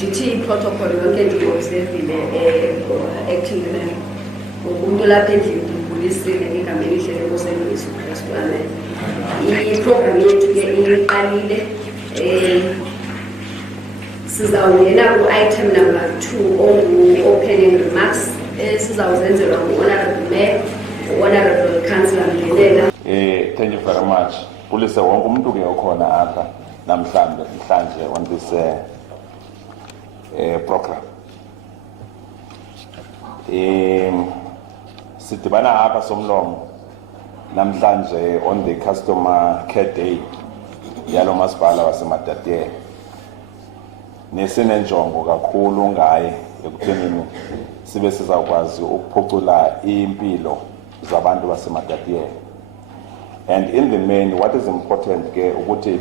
Duty protocol yonke ndiobservile acting umuntu lapha endlini ndibulisile ngegama elihle lenkosini uYesu Kristu amen. I-program yethu ke iqalile sizawungena ku-item number 2 opening remarks sizawuzenzelwa ngu-honorable mayor, honorable councillor Mdelela. Thank you very much. Police wonke umuntu ke okhona apha namhlanje on this program. Sidibana apha somlomo namhlanje on the customer care day yalo masipala waseMatatiele. Nesinenjongo kakhulu ngaye ekuthenini sibe sizakwazi ukuphucula impilo zabantu baseMatatiele. And in the main, what is important ke ukuthi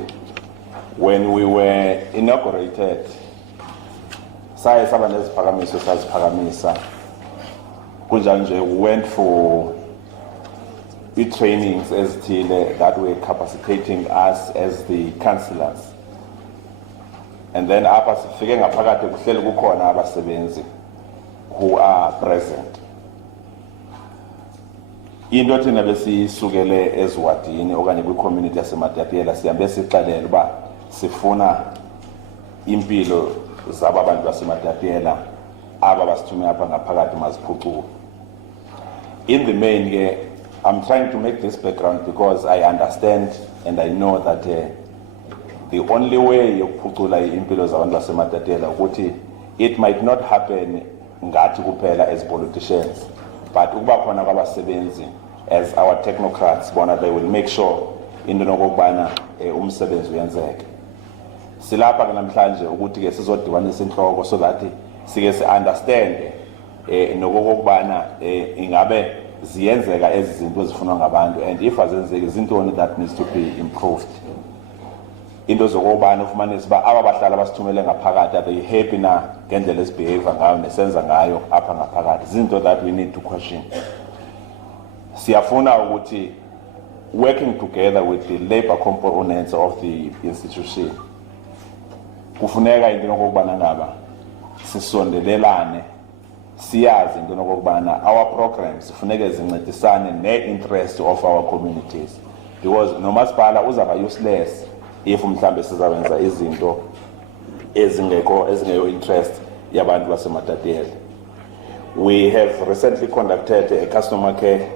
when we were inaugurated, saye saba neziphakamiso saziphakamisa kunjanje we went for trainings ezithile that were capacitating us as the councillors. And then apha sifike ngaphakathi kuhleli kukhona abasebenzi who are present. Into thina besisukele eziwadini okanye kwi-community yaseMatatiele sihambe sixelela uba sifuna impilo zaba bantu baseMatatiele aba basithume apha ngaphakathi maziphucuke. In the main ke I'm trying to make this background because I understand and I know that the only way yokuphucula impilo zabantu baseMatatiele ukuthi it might not happen ngathi kuphela as politicians, but ukuba khona kwabasebenzi as our technocrats bona they will make sure into nokubana umsebenzi uyenzeke. Silapha ke namhlanje ukuthi ke sizodibanisa inhloko so that sike si understand nokubana ingabe ziyenzeka ezizinto ezifunwa ngabantu, and if azenzeki izintoni that needs to be improved. Into zokubana ufumanise ba aba bahlala basithumele ngaphakathi they happy na ngendlela esibehave ngayo nesenza ngayo apha ngaphakathi, izinto that we need to question. Siyafuna ukuthi working together with the labor components of the institution kufuneka into nokubana ngaba sisondelelane siyazi into nokubana our programs kufuneka zincedisane ne-interest of our communities, because nomasipala uzaba useless if mhlambe sizawenza izinto ezingeyo interest yabantu baseMatatiele. We have recently conducted a customer care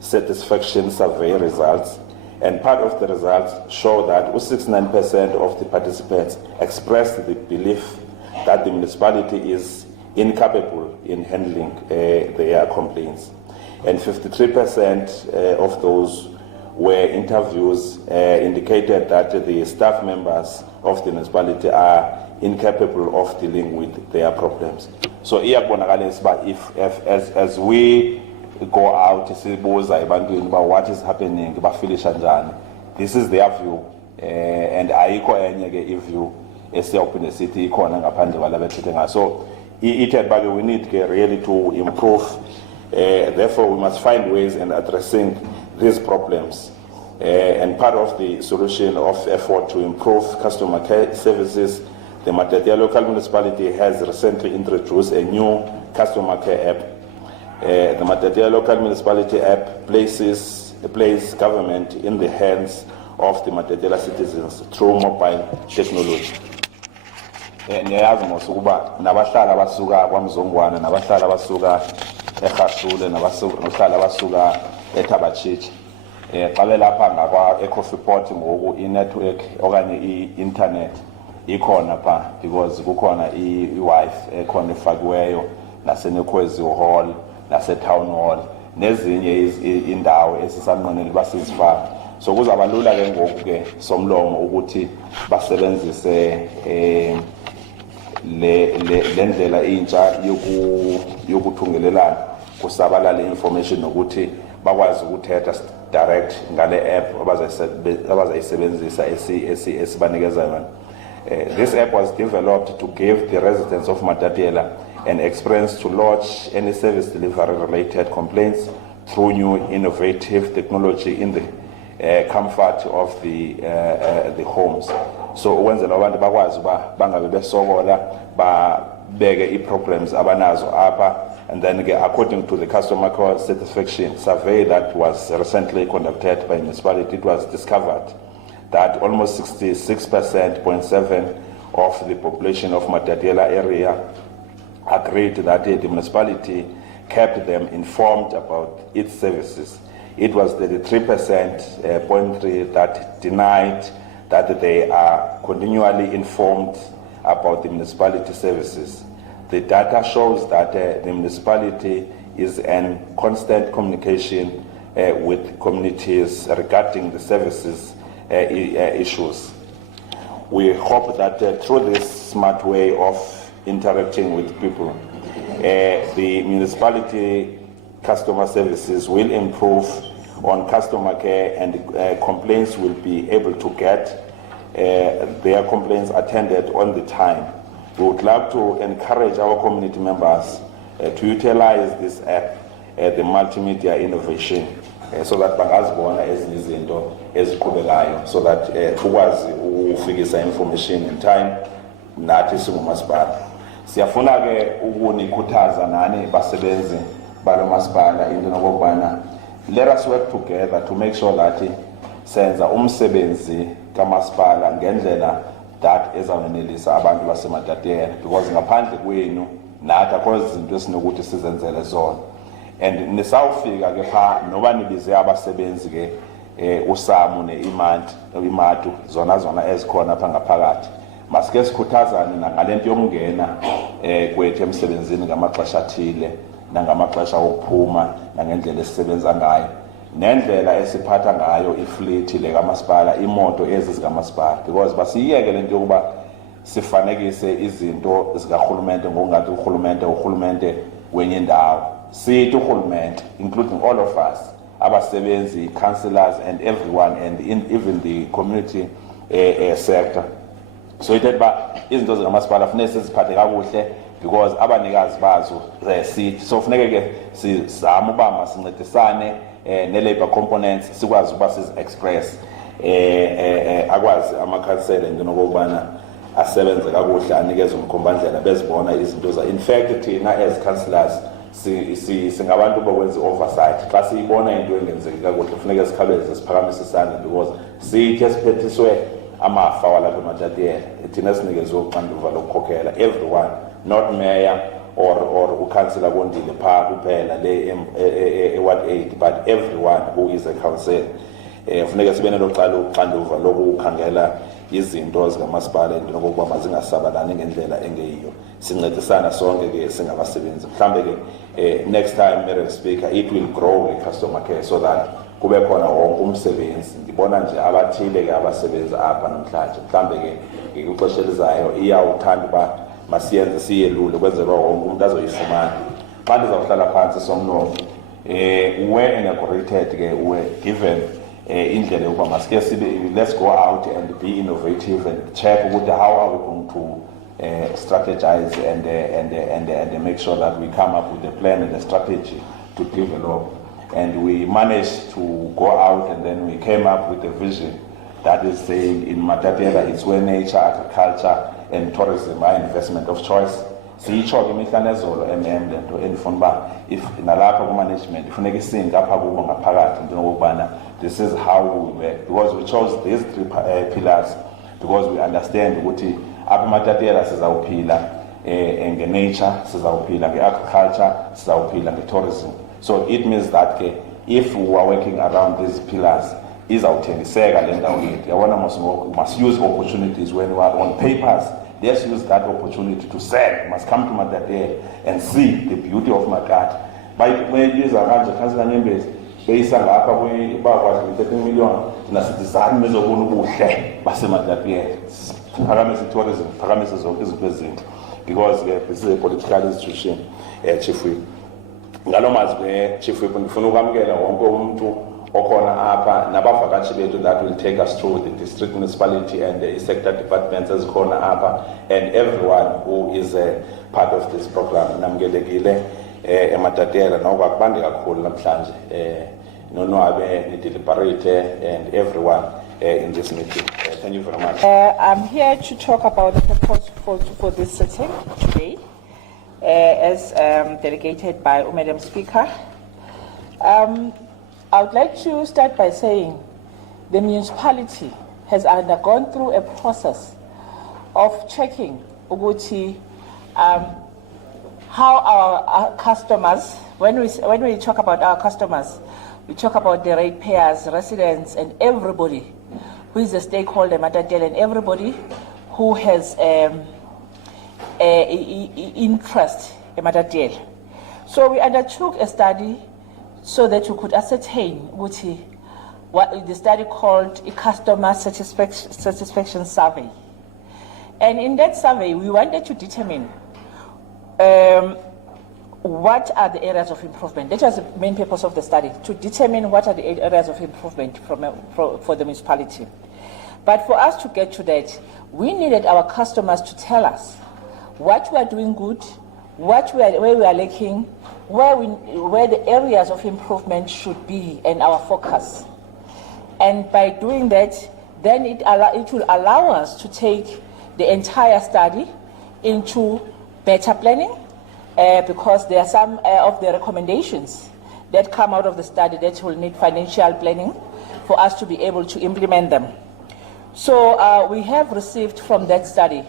satisfaction survey results, and part of the results show that 69% of the participants expressed the belief that the municipality is incapable in handling their complaints, and 53% of those where interviews indicated that the staff members of the municipality are incapable of dealing with their problems. So if as we go out sibuza ebantwini about what is happening bafilisha njani, this is their view, and ayikho enye ke iview esiyawuphinde sithi ikhona ngaphandle kwala bethethe ngayo. So we need really to improve. Therefore, we must find ways in addressing these problems. And part of the solution of effort to improve customer care services, the Matatiele local municipality has recently introduced a new customer care app. The Matatiele local municipality app places government in the hands of the Matatiele citizens through mobile technology. Niyazi ngosukuba nabahlala basuka kwaMzongwana, nabahlala basuka eGasule, nabahlala basuka eThabachichi xa belapha ngakwa eCoffeeport ngoku i-network okanye i-internet ikhona pha, because kukhona i-wifi ekhona efakiweyo naseNekwezi Hall nasetown hall nezinye indawo esisanqwenele basizifaka. So kuzaba lula ke ngoku ke somlomo ukuthi basebenzise le ndlela intsha yokuthungelelana kusabalala information nokuthi bakwazi ukuthetha direct ngale app abazayisebenzisa esibanikeza yona. This app was developed to give the residents of Matatiele an experience to lodge any service delivery related complaints through new innovative technology in the comfort of the homes. so ukwenzela abantu bakwazi uba bangabe besokola babeke i-programs abanazo apha. And then according to the customer care satisfaction survey that was recently conducted by municipality, it was discovered that almost 66.7% of the population of Matatiele area agreed that the municipality kept them informed about its services. It was 33.3% that denied that they are continually informed about the municipality services. The data shows that the municipality is in constant communication with communities regarding the services issues. We hope that through this smart way of interacting with people, the municipality customer services will improve on customer care, and complaints will be able to get their complaints attended on the time. We would like to encourage our community members to utilize this app, the multimedia innovation, so that bangazibona ezinye izinto eziqhubekayo, so that ukwazi ukufikisa information in time nathi singumasipala. Siyafuna ke ukunikhuthaza nani basebenzi balo masipala into nokubana let us work together to make sure that senza umsebenzi kamasipala ngendlela that ezawunelisa abantu baseMatatiele, because ngaphandle kwenu nathi akho izinto esinokuthi sizenzele zona. And nisawufika ke pha noba nibize abasebenzi ke uSamu neImatu zona ezikhona pha ngaphakathi, masike sikhuthazane nangalento yokungena kwethu emsebenzini ngamaxesha athile nangamaxesha okuphuma nangendlela esisebenza ngayo nendlela esiphatha ngayo ifleet le kamasipala, imoto ezi zikamasipala, because basiyeke lento yokuba sifanekise izinto zikahulumente ngokungathi urhulumente wenye indawo. Sithi urhulumente, including all of us, abasebenzi, councillors and everyone, and even the community sector. So ithetha ba izinto zikamasipala funeke siziphathe kakuhle, because abanikazi bazo sithi so funeke ke sizama uba masincedisane ne-labor components sikwazi uba sizi-express akwazi amakhansela into nokubana asebenze kakuhle, anikeze umkhombandlela bezibona izinto za. In fact thina as councillors singabantu bokwenza oversight. Xa siyibona into engenzeki kakuhle funeka sikhawuleze siphakamise isandla, because sithi esiphethiswe amafa walapha eMatatiele thina sinikezwe uxanduva lokukhokhela everyone, not mayor or ukansela Kondile pha kuphela le Ward 8, but everyone who is a council. Funeka sibe nelo xanduva lokukhangela izinto zikamasipala into nokuba mazingasabalani ngendlela engeyiyo, sincedisana sonke ke singabasebenzi. Mhlambe ke next time Madam Speaker, it will grow the customer care so that kube khona wonke umsebenzi. Ndibona nje abathile ke abasebenzi apha namhlanje, mhlambe ke kwixesha elizayo iyawuthanda uba masiyenze siyelule ukwenzela wonke umuntu azoyifumana. Xa ndizawuhlala phansi somnombo we inaugurated ke we given indlela yokuba masike sibe, let's go out and be innovative and check ukuthi how are we going to strategize and make sure that we come up with a plan and a strategy to develop. And we managed to go out, and then we came up with a vision that is saying in Matatiele it's where nature, agriculture and tourism are investment of choice. Siyitsho ke imihla nezolo lento endifuna uba if nalapha ku-management ifuneka isinke apha kubo ngaphakathi into yokubana this is how we work, because we chose these three pillars because we understand ukuthi apha eMatatiele sizawuphila nge-nature, sizawuphila nge-agriculture, sizawuphila nge-tourism. So it means that if we are working around these pillars, izawuthengiseka le ndawo yethu. Yabona must use opportunities when we are on papers. Let's use that opportunity to sell. Must come to Matatiele and see the beauty of Makati. Bayibiza kanje Councillor Nyembezi beyisa ngapha bakwazi 13 million nasithizani bezobona ubuhle baseMatatiele. Phakamise tourism, phakamise zonke izinto ezinto, because this is a political institution. Chief Whip, ngalo mazwi Chief Whip, ndifuna ukwamkela wonke umuntu okhona apha nabavakatshi bethu that will take us through the district municipality and the sector departments ezikhona apha, and everyone who is a part of this program. Namkelekile eMatatiele noba kubande kakhulu namhlanje nonwabe nideliberate and everyone in this meeting. Thank you very much. I'm here to talk about the purpose for this sitting today, as delegated by Madam Speaker. I would like to start by saying the municipality has undergone through a process of checking Uguti, how our customers, when we talk about our customers, we talk about the ratepayers, residents, and everybody who is a stakeholder, Matatiele, and everybody who has interest in Matatiele. So we undertook a study so that we could ascertain what the study called a customer satisfaction survey. And in that survey, we wanted to determine what are the areas of improvement. That was the main purpose of the study, to determine what are the areas of improvement for the municipality. But for us to get to that, we needed our customers to tell us what we are doing good, where we are lacking, where the areas of improvement should be, and our focus. And by doing that, then it will allow us to take the entire study into better planning, because there are some of the recommendations that come out of the study that will need financial planning for us to be able to implement them. So we have received from that study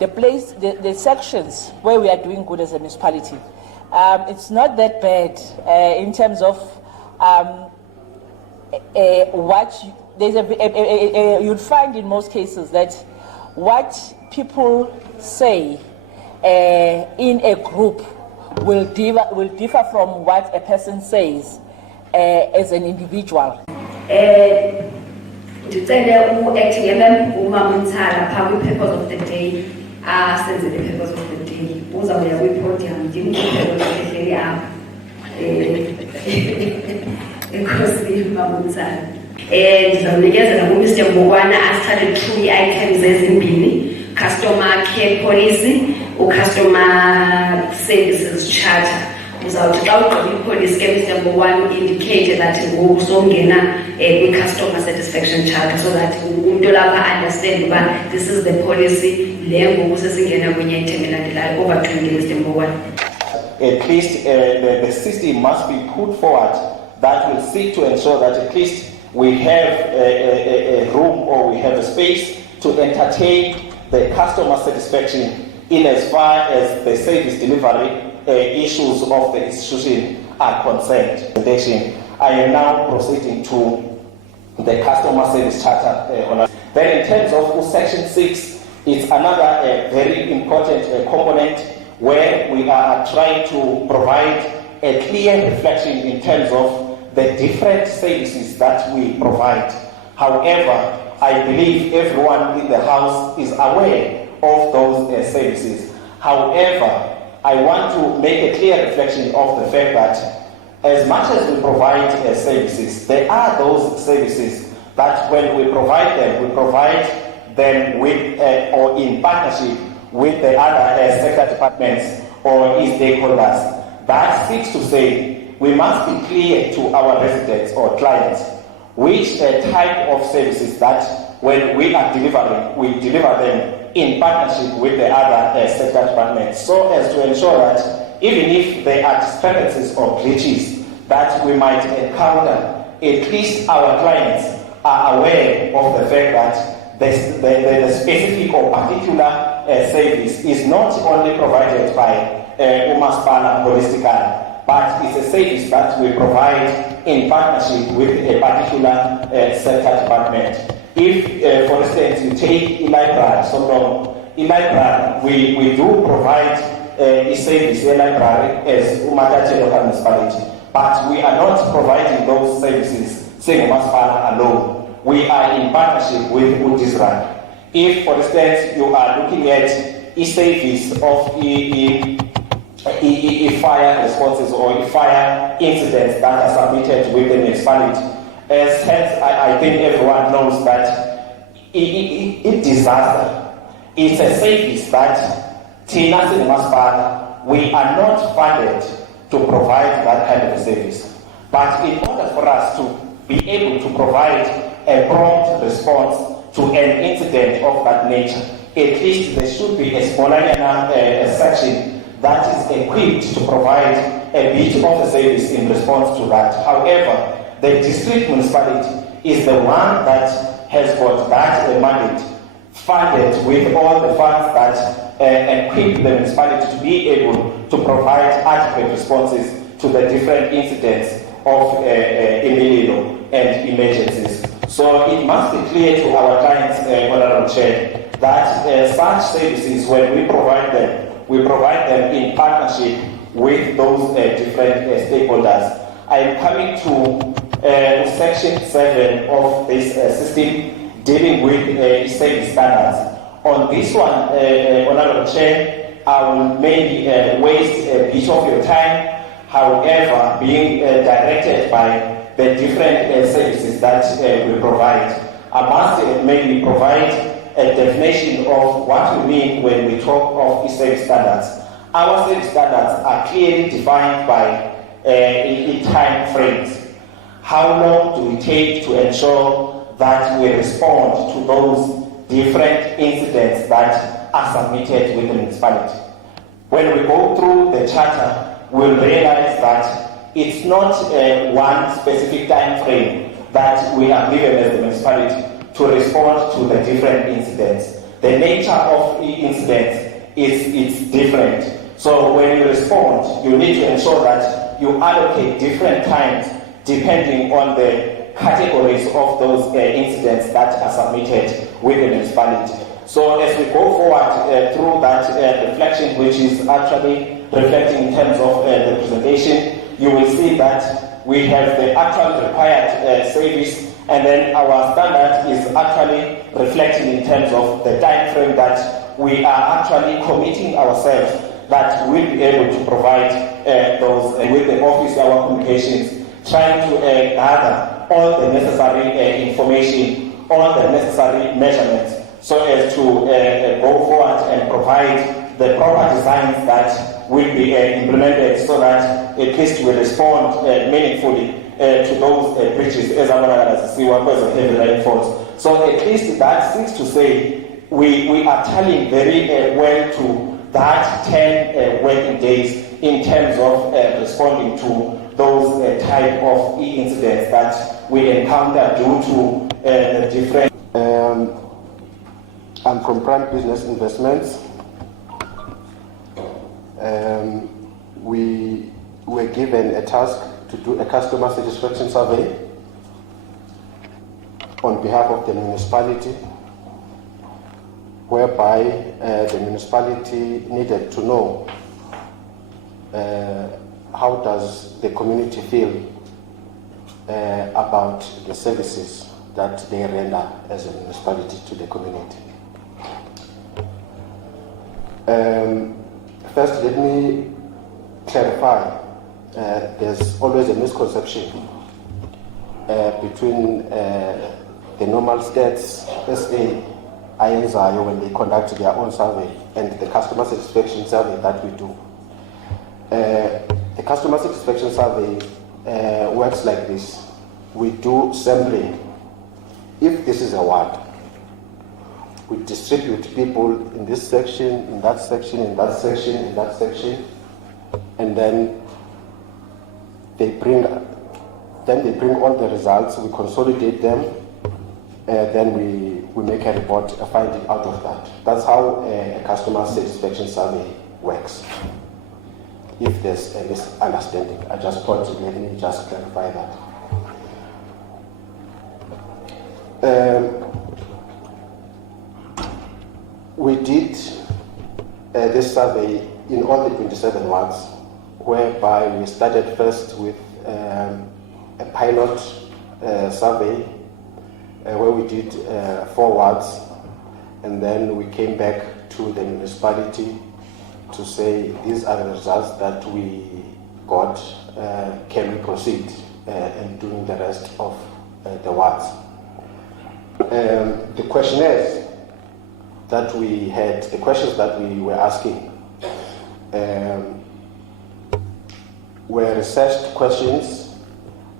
the sections where we are doing good as a municipality. It's not that bad in terms of you'll find in most cases that what people say in a group will differ from what a person says as an individual. Ndicela u-acting umama Mthara phaa kwi-purpose of the day, senze the purpose of the day. Uzawuya kwi-podium ndimkuphe ehleli apha. Enkosi umama Mthara. Ndizawunikezela kuMr. Mbokwana asithathe through ii-items ezimbini, customer care policy, customer services charter. Uzawuthi xa ugqiba ipolicy ke Mr. Mbokwana indicate that ngoku songena kwi-customer satisfaction charter, so that umntu lapha understand uba this is the policy, le ngoku sesingena kwenye item elandelayo. Over to you, Mr. Mbokwana. At least the system must be put forward that will seek to ensure that at least we have a room or we have a space to entertain the customer satisfaction in as far as the service delivery issues of the institution are concerned. I am now proceeding to the customer service charter. Then in terms of section 6, it's another very important component where we are trying to provide a clear reflection in terms of the different services that we provide. However, I believe everyone in the House is aware of those services. However, I want to make a clear reflection of the fact that as much as we provide services, there are those services that when we provide them with or in partnership with the other sector departments or stakeholders. That seeks to say we must be clear to our residents or clients which type of services that when we are delivering, we deliver them in partnership with the other sector departments, so as to ensure that even if there are discrepancies or glitches that we might encounter, at least our clients are aware of the fact that the specific or particular service is not only provided by Municipality holistically, but it's a service that we provide in partnership with a particular sector department. If, for instance, you take a library, we do provide a service, a library, as Matatiele Municipality, but we are not providing those services Municipality alone. We are in partnership with Udisran. If, for instance, you are looking at a service of fire responses or fire incidents that are submitted with the municipality, as hence, I think everyone knows that in disaster, it's a service that Tina Municipality, we are not funded to provide that kind of a service. But in order for us to be able to provide a prompt response to an incident of that nature, at least there should be a smaller section that is equipped to provide a bit of a service in response to that. However, the district municipality is the one that has got that mandate, funded with all the funds that equip the municipality to be able to provide adequate responses to the different incidents of immediate and emergencies. So it must be clear to our clients, Honorable Chair, that such services, when we provide them in partnership with those different stakeholders. I am coming to Section 7 of this system dealing with service standards. On this one, Honorable Chair, I will maybe waste a bit of your time. However, being directed by the different services that we provide, I must maybe provide a definition of what we mean when we talk of service standards. Our service standards are clearly defined by time frames. How long do we take to ensure that we respond to those different incidents that are submitted with the municipality? When we go through the charter, we'll realize that it's not one specific time frame that we are given as the municipality to respond to the different incidents. The nature of the incidents is different. So when you respond, you need to ensure that you allocate different times depending on the categories of those incidents that are submitted with the municipality. So as we go forward through that reflection, which is actually reflecting in terms of the presentation, you will see that we have the actual required service, and then our standard is actually reflecting in terms of the time frame that we are actually committing ourselves that we'll be able to provide those with the office, our communications, trying to gather all the necessary information, all the necessary measurements, so as to go forward and provide the proper designs that will be implemented so that at least we respond meaningfully to those breaches as I see one person heavy rainfalls. So at least that seems to say we are telling very well to that 10 working days in terms of responding to those type of incidents that we encounter due to the different. I'm from Prime Business Investments. We were given a task to do a customer satisfaction survey on behalf of the municipality, whereby the municipality needed to know how does the community feel about the services that they render as a municipality to the community. First, let me clarify, there's always a misconception between the normal stats, SA, INZAYO, when they conduct their own survey, and the customer satisfaction survey that we do. The customer satisfaction survey works like this. We do sampling. If this is a ward, we distribute people in this section, in that section, in that section, in that section, and then they bring all the results, we consolidate them, then we make a report, a finding out of that. That's how a customer satisfaction survey works. If there's a misunderstanding, I just thought let me just clarify that. We did this survey in all the 27 wards, whereby we started first with a pilot survey where we did 4 wards, and then we came back to the municipality to say these are the results that we got, can we proceed in doing the rest of the wards. The questionnaires that we had, the questions that we were asking were researched questions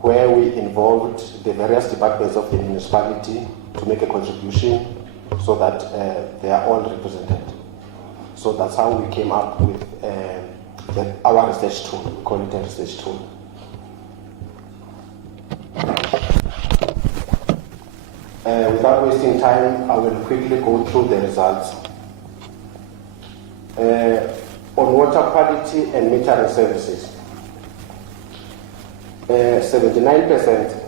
where we involved the various departments of the municipality to make a contribution so that they are all represented. So that's how we came up with our research tool. We call it a research tool. Without wasting time, I will quickly go through the results. On water quality and metering services, 79%.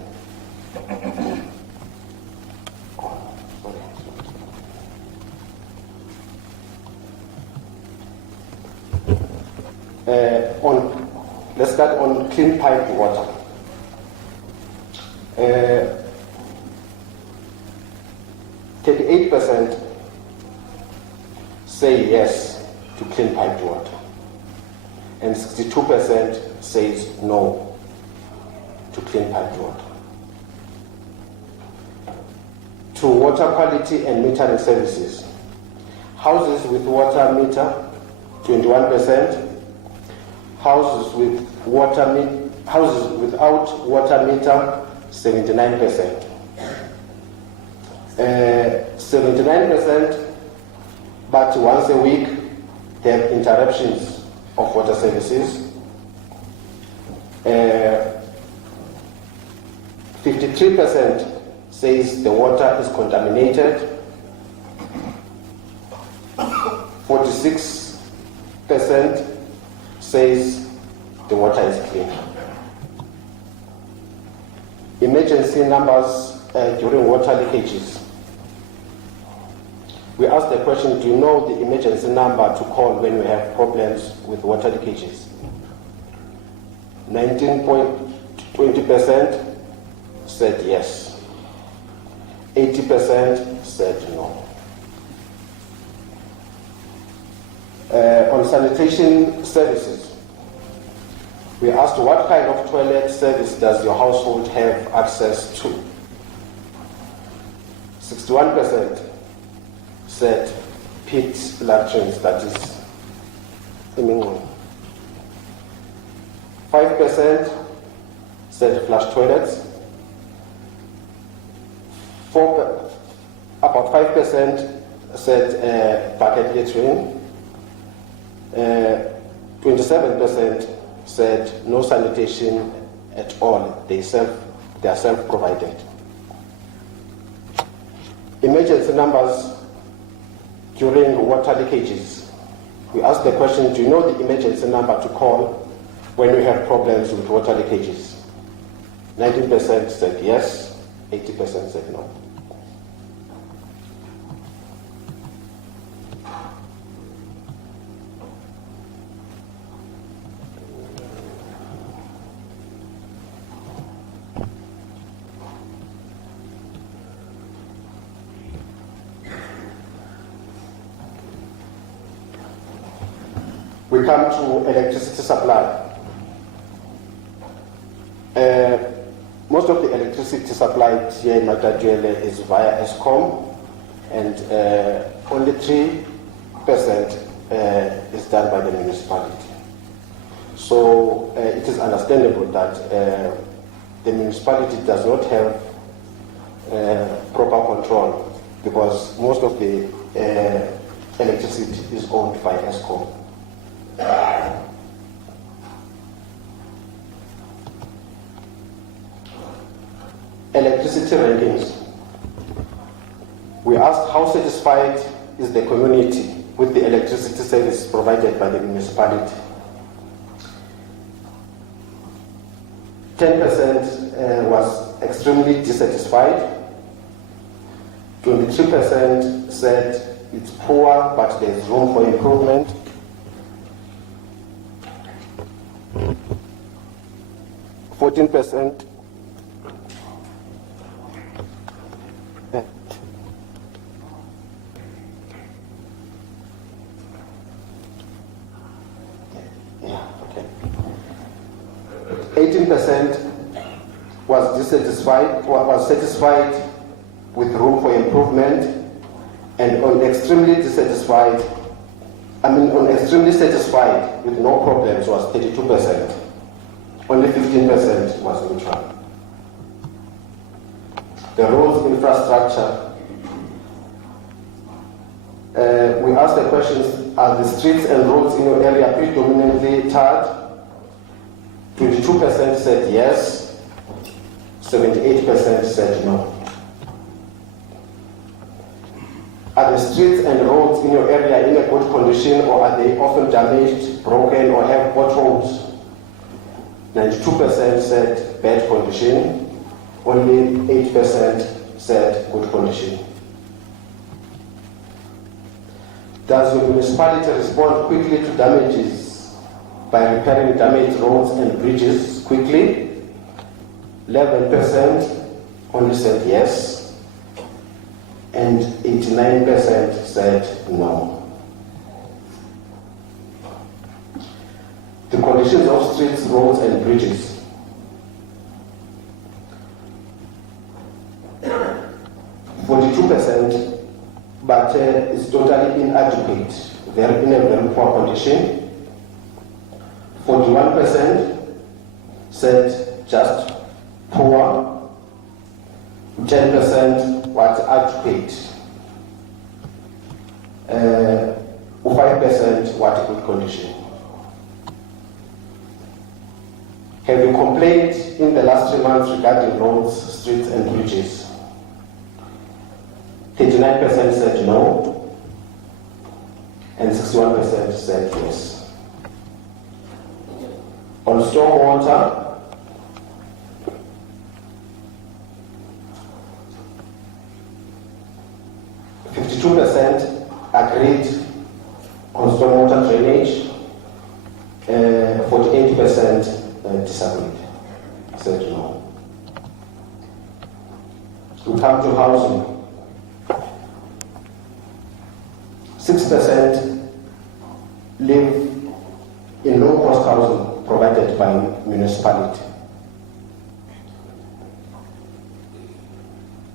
Let's start on clean piped water. 38% say yes to clean piped water, and 62% says no to clean piped water. To water quality and metering services, houses with water meter, 21%. Houses without water meter, 79%. 79%, but once a week they have interruptions of water services. 53% says the water is contaminated. 46% says the water is clean. Emergency numbers during water leakages. We asked the question, do you know the emergency number to call when we have problems with water leakages? 19.20% said yes. 80% said no. On sanitation services, we asked what kind of toilet service does your household have access to? 61% said pit latrines, that is imminent. 5% said flush toilets. About 5% said bucket latrine. 27% said no sanitation at all. They are self-provided. Emergency numbers during water leakages. We asked the question, do you know the emergency number to call when we have problems with water leakages? 19% said yes, 80% said no. We come to electricity supply. Most of the electricity supplied here in Matatiele is via ESCOM, and only 3% is done by the municipality. So it is understandable that the municipality does not have proper control, because most of the electricity is owned by ESCOM. Electricity rankings. We asked how satisfied is the community with the electricity service provided by the municipality. 10% was extremely dissatisfied. 23% said it's poor, but there's room for improvement. 14% was dissatisfied, was satisfied with room for improvement, and on extremely satisfied with no problems was 32%. Only 15% was neutral. The roads infrastructure. We asked the questions, are the streets and roads in your area predominantly tarred? 22% said yes, 78% said no. Are the streets and roads in your area in a good condition, or are they often damaged, broken, or have potholes? 92% said bad condition, only 8% said good condition. Does your municipality respond quickly to damages by repairing damaged roads and bridges quickly? 11% only said yes, and 89% said no. The conditions of streets, roads, and bridges. 42%, but it's totally inadequate. They're in a very poor condition. 41% said just poor. 10% was adequate. 5% was good condition. Have you complained in the last 3 months regarding roads, streets, and bridges? 39% said no, and 61% said yes. On stormwater, %52 agreed on stormwater drainage, 48% disagreed, said no. We come to housing. 6% live in low-cost housing provided by municipality.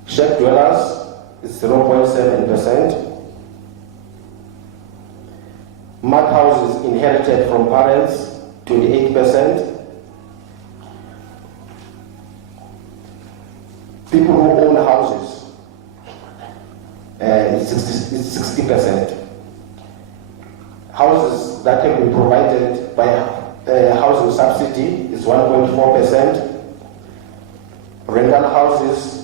Shared dwellers is 0.7%. Mud houses inherited from parents, 28%. People who own houses, it's 60%. Houses that have been provided by housing subsidy is 1.4%. Rental houses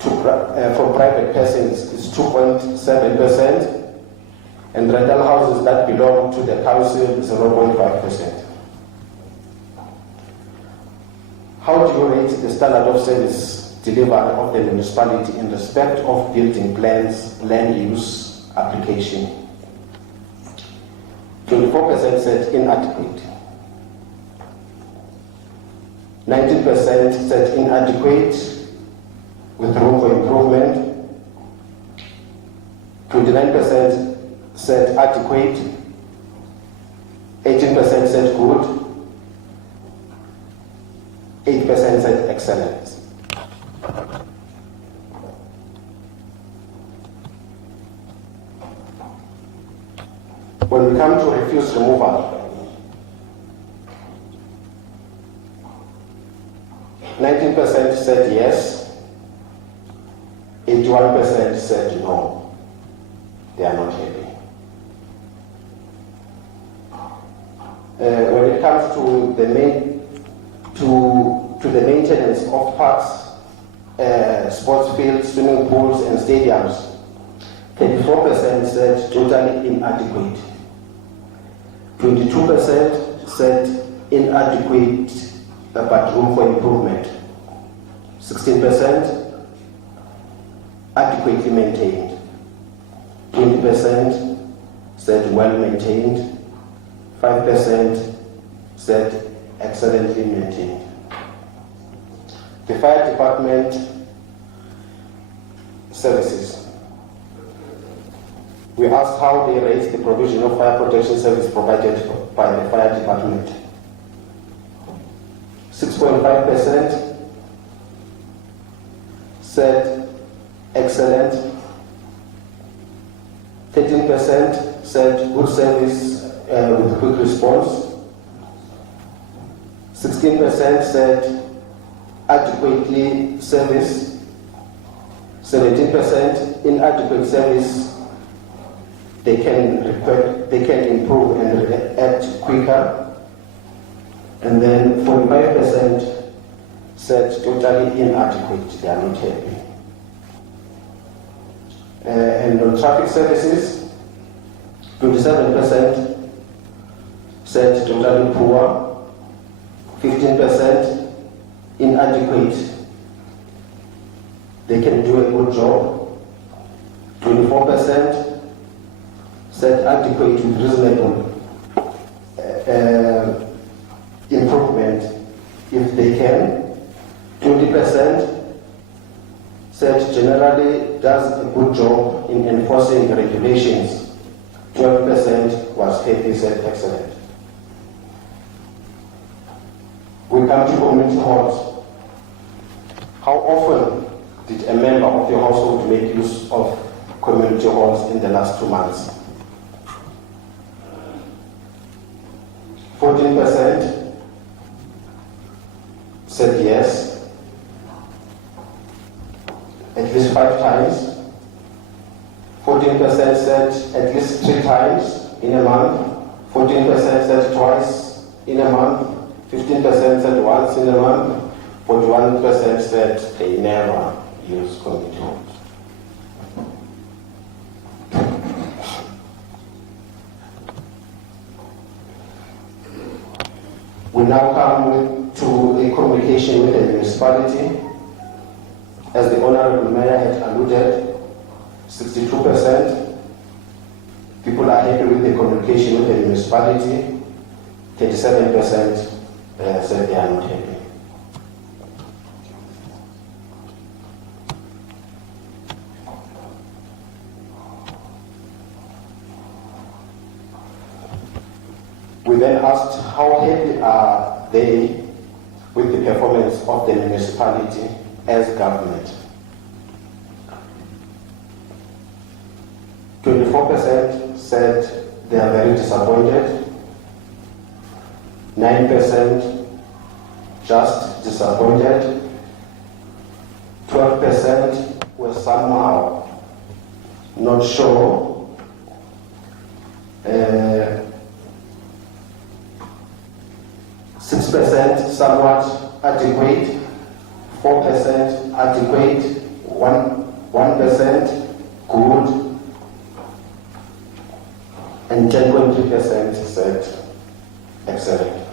for private persons is 2.7%. And rental houses that belong to the council is 0.5%. How do you rate the standard of service delivered of the municipality in respect of building plans, land use, application? 24% said inadequate. 19% said inadequate with room for improvement. 29% said adequate. 18% said good. 8% said excellent. When we come to refuse removal, 19% said yes, 81% said no, they are not happy. When it comes to the maintenance of parks, sports fields, swimming pools, and stadiums, 34% said totally inadequate. 22% said inadequate but room for improvement. 16% adequately maintained. 20% said well maintained. 5% said excellently maintained. The fire department services. We asked how they rate the provision of fire protection service provided by the fire department. 6.5% said excellent. 13% said good service with quick response. 16% said adequately service. 17% inadequate service. They can improve and react quicker. And then 45% said totally inadequate, they are not happy. And on traffic services, 27% said totally poor, 15% inadequate, they can do a good job, 24% said adequate with reasonable improvement if they can, 20% said generally does a good job in enforcing regulations, 12% was happy, said excellent. We come to community halls. How often did a member of your household make use of community halls in the last 2 months? 14% said yes, at least 5 times. 14% said at least 3 times in a month. 14% said twice in a month. 15% said once in a month. 41% said they never use community halls. We now come to a communication with the municipality. As the Honorable Mayor had alluded, 62% people are happy with the communication with the municipality. 37% said they are not happy. We then asked how happy are they with the performance of the municipality as government. 24% said they are very disappointed. 9% just disappointed. 12% were somehow not sure. 6% somewhat adequate, 4% adequate, 1% good, and 10.3% said excellent.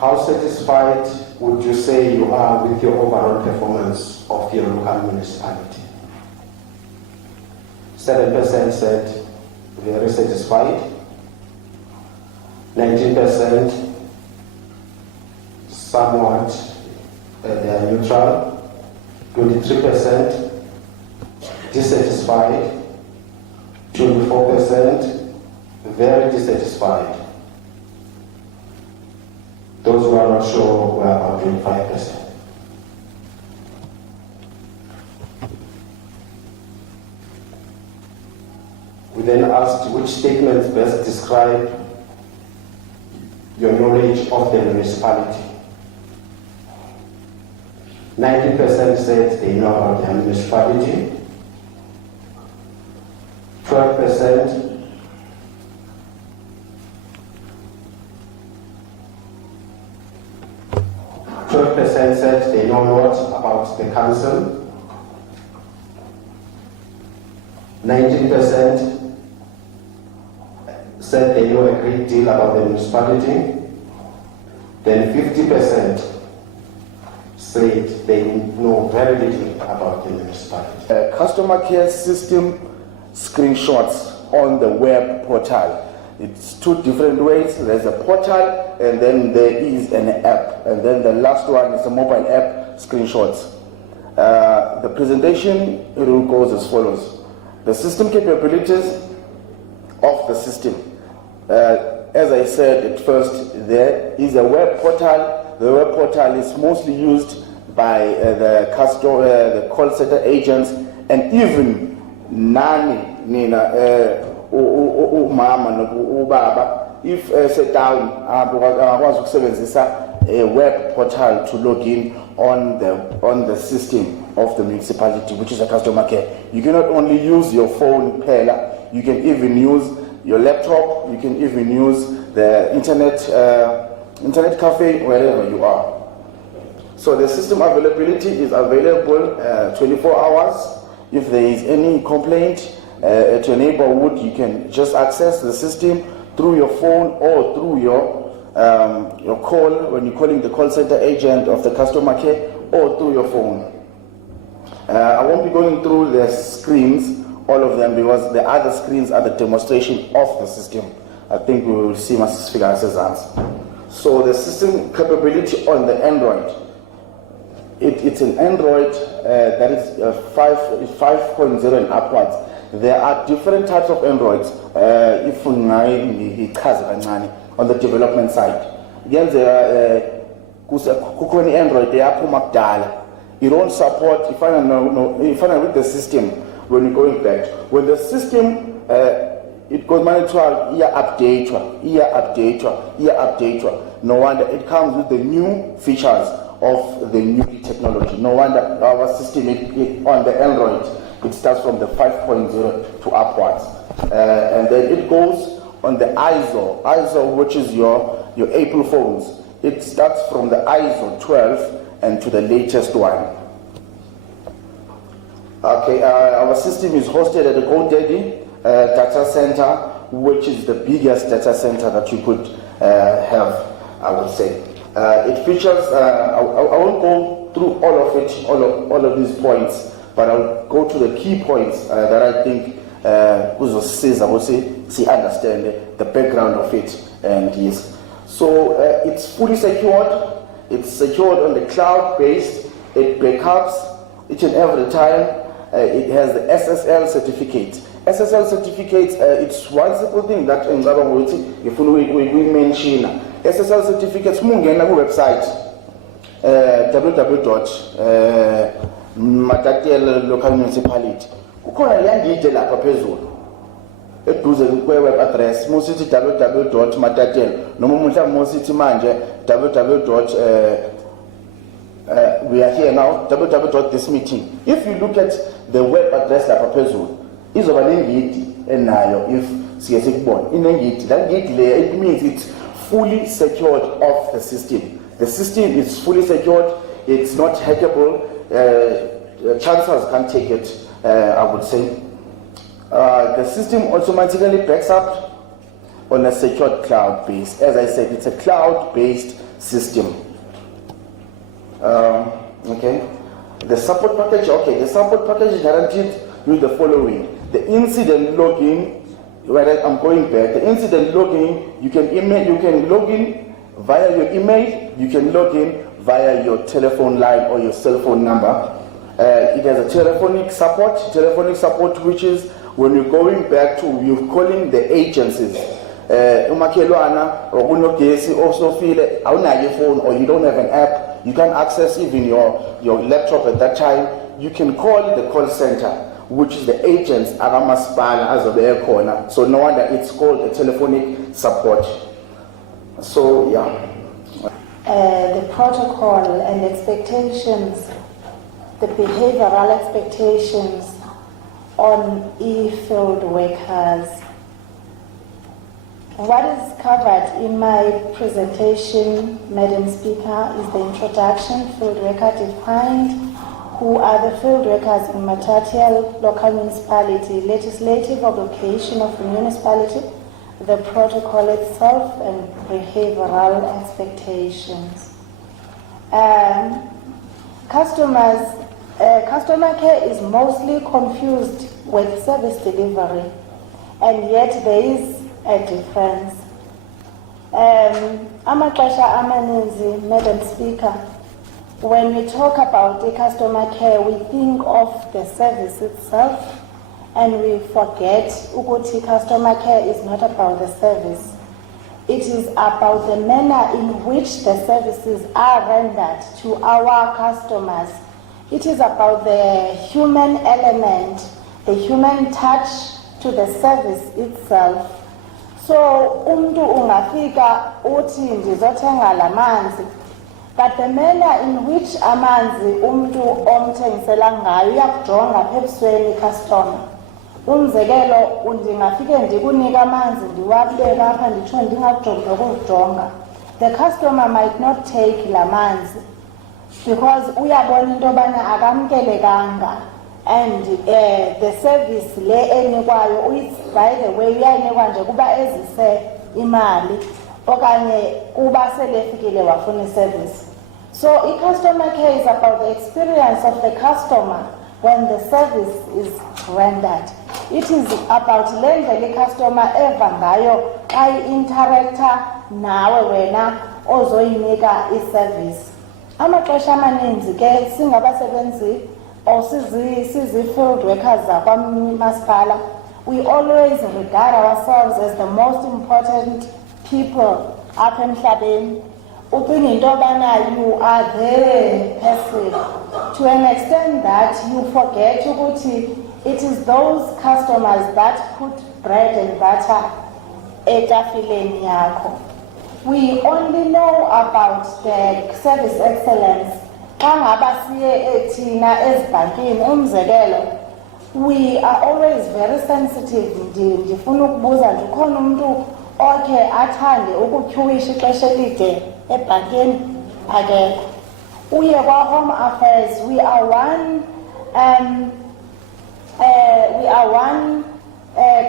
How satisfied would you say you are with your overall performance of your local municipality? 7% said very satisfied. 19% somewhat they are neutral. 23% dissatisfied. 24% very dissatisfied. Those who are not sure were about 25%. We then asked which statements best describe your knowledge of the municipality. 19% said they know about their municipality. 12% said they know not about the council. 19% said they know a great deal about the municipality. Then 50% said they know very little about the municipality. Customer care system screenshots on the web portal. It's 2 different ways. There's a portal and then there is an app. And then the last one is a mobile app screenshots. The presentation rule goes as follows. The system capabilities of the system. As I said at first, there is a web portal. The web portal is mostly used by the call center agents and even umama ubaba if down angakwazi ukusebenzisa a web portal to log in on the system of the municipality, which is a customer care. You cannot only use your phone, Pela, you can even use your laptop, you can even use the internet cafe, wherever you are. So the system availability is available 24 hours. If there is any complaint at your neighborhood, you can just access the system through your phone or through your call when you're calling the call center agent of the customer care, or through your phone. I won't be going through the screens, all of them, because the other screens are the demonstration of the system. I think we will see Mrs. Figa's answer. So the system capability on the Android, it's an Android that is 5.0 and upwards. There are different types of Androids. If on the development side, again, there are Android. They are Pumakdala. You don't support. If I know with the system when you're going back, when the system it goes manual, update. No wonder it comes with the new features of the new technology. No wonder our system on the Android, it starts from the 5.0 to upwards, and then it goes on the ISO, which is your Apple phones. It starts from the ISO 12 and to the latest one. Okay, our system is hosted at the GoDaddy data center, which is the biggest data center that you could have, I would say. It features, I won't go through all of it, all of these points, but I'll go to the key points that I think says, I would say, understand the background of it. And yes, so it's fully secured. It's secured on the cloud-based. It backups each and every time. It has the SSL certificate. SSL certificate, it's one simple thing that if we mention SSL certificates, mungena ku website www.Matatiele local municipality. Kukhona yangide lapha phezulu. Eduze kwe-web address musithi www.Matatiele noma mhlawumbe musithi manje www. We are here now www.thismeeting. If you look at the web address lapha phezulu, izoba nengidi enayo if siye sikubona inengidi. That ngidi le, it means it's fully secured off the system. The system is fully secured. It's not hackable. Chancellors can't take it, I would say. The system automatically backs up on a secured cloud base. As I said, it's a cloud-based system. Okay. The support package. Okay, the support package is guaranteed with the following: the incident login. Where I'm going back, the incident login. You can log in via your email. You can log in via your telephone line or your cell phone number. It has a telephonic support, which is when you're going back to, you're calling the agencies. Umakelwana or unogesi also feel on your phone or you don't have an app, you can't access even your laptop at that time. You can call the call center, which is the agents Aramaspana as of the air corner. So no wonder it's called a telephonic support. So yeah. The protocol and expectations, the behavioral expectations on e-field workers. What is covered in my presentation, Madam Speaker, is the introduction. Field worker defined. Who are the field workers in Matatiele local municipality, legislative obligation of the municipality, the protocol itself, and behavioral expectations. Customer care is mostly confused with service delivery, and yet there is a difference. Amaxesha amaninzi, Madam Speaker, when we talk about the customer care, we think of the service itself, and we forget ukuthi customer care is not about the service. It is about the manner in which the services are rendered to our customers. It is about the human element, the human touch to the service itself. So umntu ungafika uthi ndizothenga lamanzi, but the manner in which amanzi umntu omthengisela ngayo uyakujonga apha ebusweni customer. Umzekelo ndingafike ndikunika amanzi ndiwabeka apha nditsho ndingakujongi nokujonga. The customer might not take lamanzi because uyabona into yobana akamkelekanga, and the service le enikwayo by the way uyayinikwa nje kuba ezise imali okanye kuba selefikile wafuna iservice. So i-customer care is about the experience of the customer when the service is rendered. It is about le ndlela i-customer eva ngayo xa i-interacta nawe wena ozoyinika i-service. Amaxesha amaninzi ke singabasebenzi or sizi-field workers zakwamasipala, we always regard ourselves as the most important people apha emhlabeni. Ucinga into yobana you are there passive to an extent that you forget ukuthi it is those customers that put bread and butter etafileni yakho. We only know about the service excellence xa ngaba siye ethina ezibhankini. Umzekelo, we are always very sensitive. Ndifuna ukubuza nje ukhona umuntu okhe athande ukutyhuwisha ixesha elide ebhankini? Akekho. Uye kwa-Home Affairs, we are one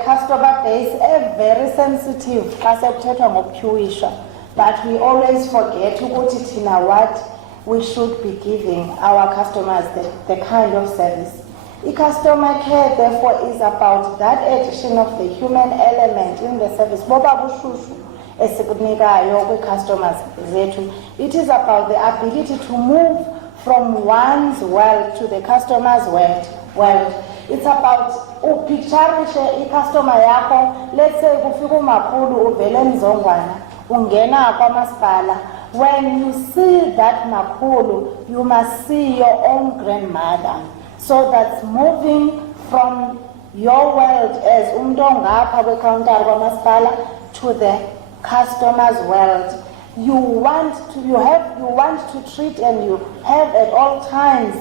customer base very sensitive xa sekuthethwa ngokutyhuwisha, but we always forget ukuthi thina what we should be giving our customers the kind of service. I-customer care therefore is about that addition of the human element in the service. Boba bushushu esikunikayo kwi-customers zethu. It is about the ability to move from one's world to the customer's world. It's about upicturishe i-customer yakho. Let's say kufika umakhulu uvele Mzongwana ungena kwamasipala. When you see that makhulu, you must see your own grandmother. So that's moving from your world as umuntu ongapha kwe-counter kwamasipala to the customer's world. You want to treat, and you have at all times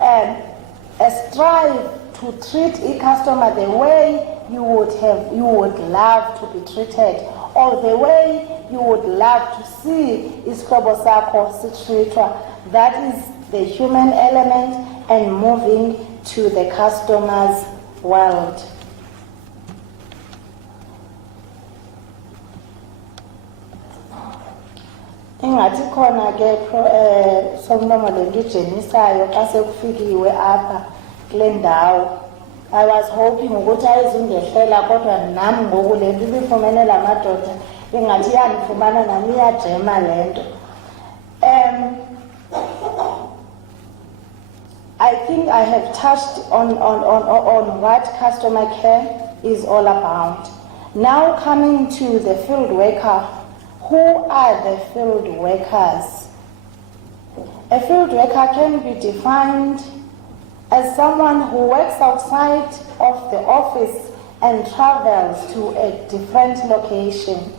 a strive to treat a customer the way you would love to be treated, or the way you would love to see isihlobo sakho sitreatwa. That is the human element and moving to the customer's world. Ingathi khona ke somnomo lengijenisayo xa sekufikiwe apha kule ndawo. I was hoping ukuthi ayizungehlela kodwa nami ngoku le nto ibifumene la madoda ingathi iyandifumana nami iyajema le nto. I think I have touched on what customer care is all about. Now coming to the field worker. Who are the field workers? A field worker can be defined as someone who works outside of the office and travels to a different location.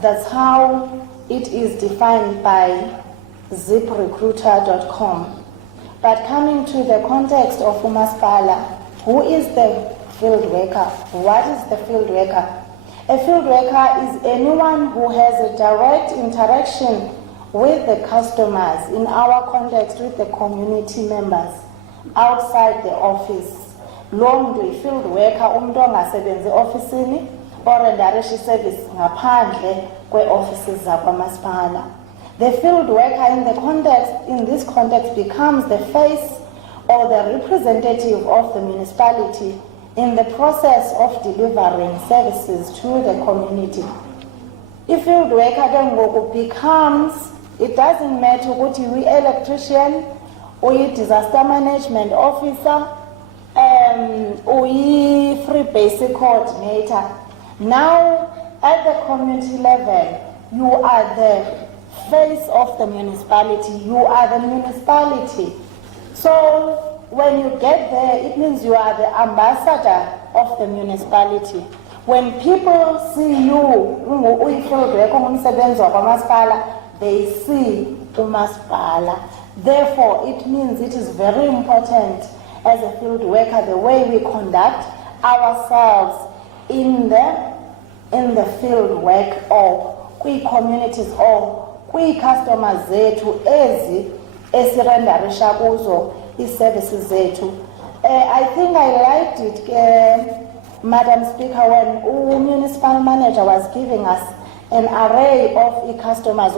That's how it is defined by ziprecruiter.com. But coming to the context of Municipality, who is the field worker? What is the field worker? A field worker is anyone who has a direct interaction with the customers, in our context with the community members, outside the office. Lo mntu field worker umuntu ongasebenzi ofisini orendarisha service ngaphandle kwe-offices zakwamasipala. The field worker in this context becomes the face or the representative of the municipality in the process of delivering services to the community. If field worker then becomes, it doesn't matter what we electrician, or disaster management officer, or free basic coordinator. Now at the community level, you are the face of the municipality, you are the municipality. So when you get there, it means you are the ambassador of the municipality. When people see you, they see umasipala. Therefore, it means it is very important as a field worker the way we conduct ourselves in the field work or communities or customers zethu esirendarisha kuzo i-services zethu. I think I liked it, Madam Speaker, when the municipal manager was giving us an array of e-customers.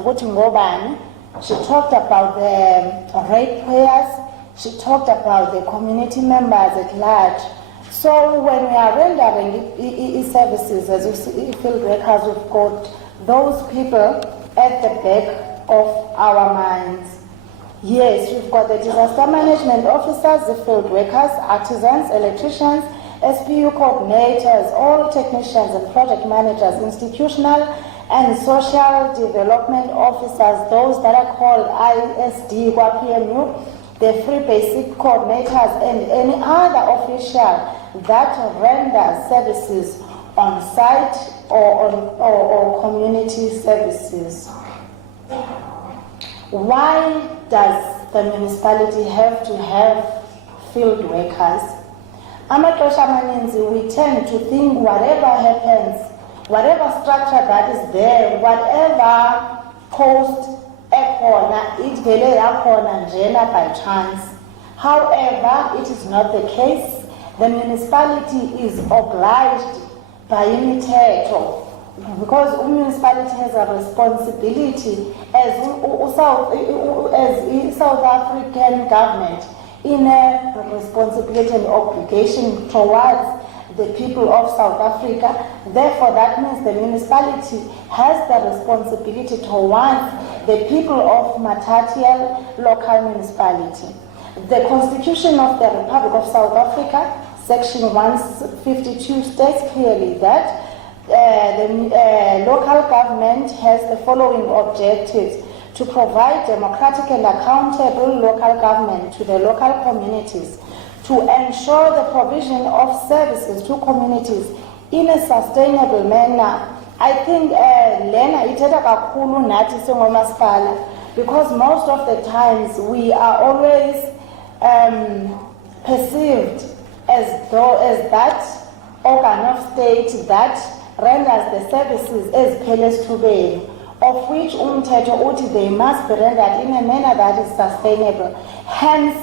She talked about the ratepayers, she talked about the community members at large. So when we are rendering e-services, as you see, field workers, we've got those people at the back of our minds. Yes, we've got the disaster management officers, the field workers, artisans, electricians, SPU coordinators, all technicians and project managers, institutional and social development officers, those that are called ISD, PMU, the free basic coordinators, and any other official that renders services on site or community services. Why does the municipality have to have field workers? We tend to think whatever happens, whatever structure that is there, whatever post it by chance. However, it is not the case. The municipality is obliged by imithetho, because the municipality has a responsibility as South African government in a responsibility and obligation towards the people of South Africa. Therefore, that means the municipality has the responsibility towards the people of Matatiele local municipality. The Constitution of the Republic of South Africa, Section 152, states clearly that the local government has the following objectives: to provide democratic and accountable local government to the local communities, to ensure the provision of services to communities in a sustainable manner. I think Lena ithetha kakhulu nathi singomasipala, because most of the times we are always perceived as that organ of state that renders the services as pelestubeni, of which umthetho uthi they must be rendered in a manner that is sustainable. Hence,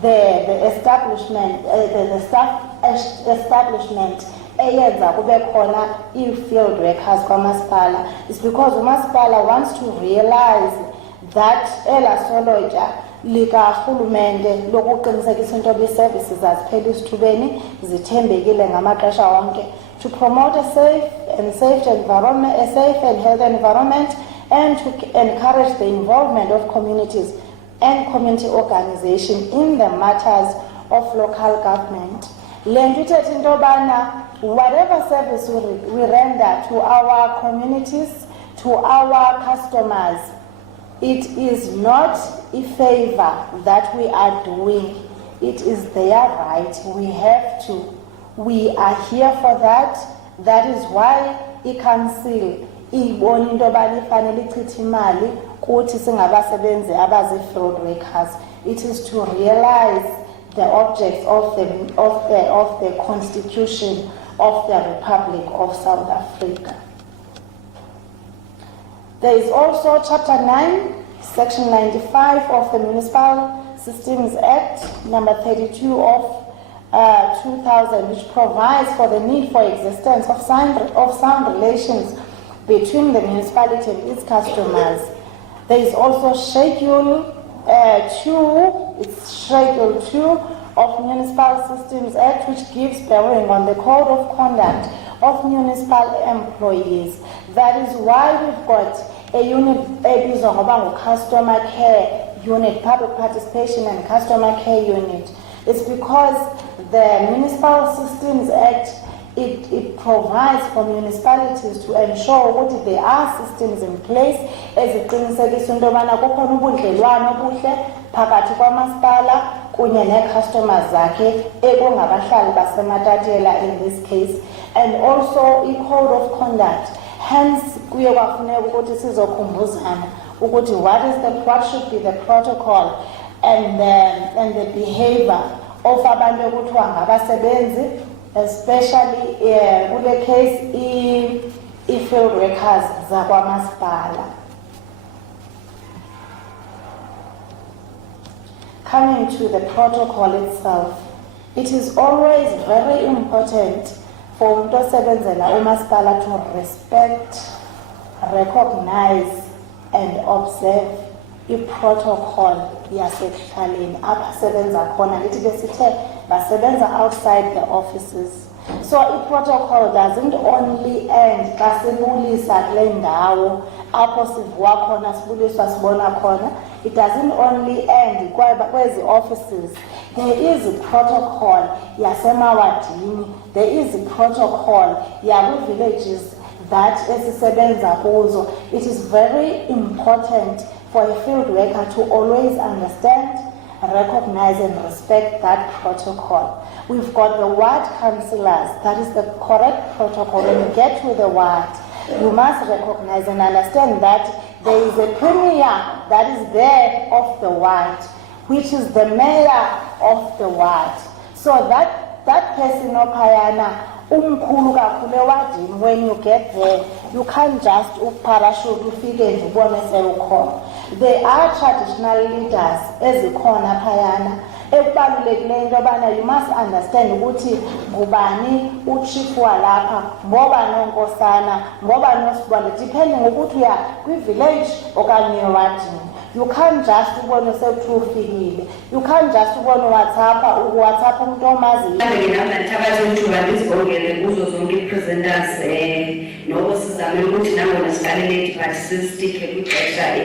the establishment, the staff establishment eyenza kube khona i-field workers kwamasipala is because umasipala wants to realize that elasolotya likarhulumente lokuqinisekisa into services aziphela isithubeni zithembekile ngamaxesha onke, to promote a safe and healthy environment, and to encourage the involvement of communities and community organization in the matters of local government. Whatever service we render to our communities, to our customers, it is not a favor that we are doing. It is their right. We have to. We are here for that. That is why i-council ibona into yobana ifanele ichithe imali kuthi singabasebenzi abazi-field workers. It is to realize the objects of the Constitution of the Republic of South Africa. There is also Chapter 9, Section 95 of the Municipal Systems Act, number 32 of 2000, which provides for the need for existence of sound relations between the municipality and its customers. There is also Schedule 2, it's Schedule 2 of Municipal Systems Act, which gives bearing on the code of conduct of municipal employees. That is why we've got a unit, customer care unit, public participation and customer care unit. It's because the Municipal Systems Act, it provides for municipalities to ensure that there are systems in place eziqinisekisa into yobana kukhona ubudlelwane obuhle phakathi kwamasipala kunye nee-customers zakhe ekungabahlali baseMatatiele in this case, and also i-code of conduct. Hence kuye kwafuneka ukuthi sizokhumbuzana ukuthi what should be the protocol and the behavior of abantu ekuthiwa ngabasebenzi, especially kule case i-field workers zakwamasipala. Coming to the protocol itself, it is always very important for umuntu osebenzela umasipala to respect, recognize and observe i-protocol yasekuhlaleni apha sebenza khona. Lithi besithe basebenza outside the offices. So i-protocol doesn't only end xa sibulisa kule ndawo apho sivuwa khona sibuliswa sibona khona. It doesn't only end kwezi offices. There is a protocol yasemawadini. There is a protocol villages that esisebenza kuzo. It is very important for a field worker to always understand, recognize and respect that protocol. We've got the ward councillors. That is the correct protocol. When you get to the ward, you must recognize and understand that there is a premier that is there of the ward, which is the mayor of the ward. So that person opayana umkhulu kakhulu ewadini, when you get there, you can't just parachute ufike nje ubone sewukhona. There are traditional leaders ezikhona phayana ekubalulekileyo into yobana you must understand ukuthi ngubani uchief walapha, ngoba nonkosana, ngoba nosibonda, depending ukuthi uya kwi-village okanye ewadini. You can't just ubone sewufikile. You can't just ubone WhatsApp umuntu omaziyo. Nginamathabathuba ndizibongele kuzo zonke i-presenters nokusizamela ukuthi nangona siqalele but sistike kwixesha